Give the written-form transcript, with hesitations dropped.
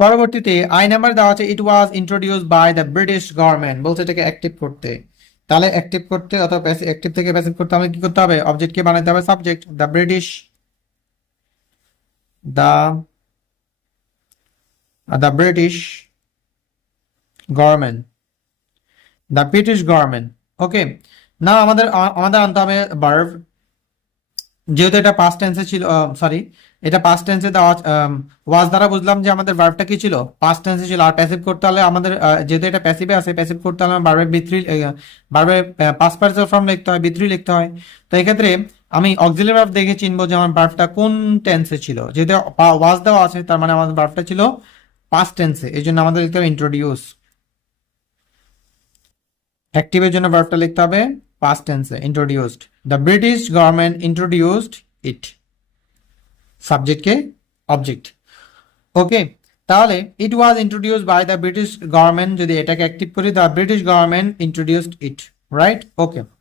পরবর্তীতে I number দেওয়া আছে it was introduce by the British government, বলছে এটাকে অ্যাক্টিভ করতে। তাহলে অ্যাক্টিভ করতে অথবা অ্যাক্টিভ থেকে প্যাসিভ করতে আমাকে কি করতে হবে? অবজেক্টকে বানাতে হবে subject, the British, the the British government, the British government. Okay, না আমাদের আমাদের আনতে হবে ভার্ব, যেহেতু এটা পাস্ট টেন্সে ছিল, সরি এটা পাস্ট টেন্সে দেওয়া, ওয়াজ দ্বারা বুঝলাম যে আমাদের ভার্বটা কি ছিল, পাস্ট টেন্সে ছিল। আর প্যাসিভ করতে হলে আমাদের যেহেতু এটা প্যাসিভে আছে, প্যাসিভ করতে হলে ভার্বের বি3, ভার্বের পাস্ট পার্টিসিপল ফর্ম লিখতে হয়, বি3 লিখতে হয়। তো এই ক্ষেত্রে আমি অক্সিলারি ভার্ব দেখে চিনবো যে আমার ভার্বটা কোন টেন্সে ছিল। যেহেতু ওয়াজ দেওয়া আছে তার মানে আমাদের ভার্বটা ছিল পাস্ট টেন্সে, এই জন্য আমাদের লিখতে হবে ইন্ট্রোডিউস। অ্যাক্টিভের জন্য ভার্বটা লিখতে হবে পাস্ট টেন্সে, introduced. The British government introduced it, সাবজেক্টকে অবজেক্ট। ওকে, তাহলে it was introduced by the British government, যদি এটাকে অ্যাক্টিভ করি the British government introduced it, right? Okay.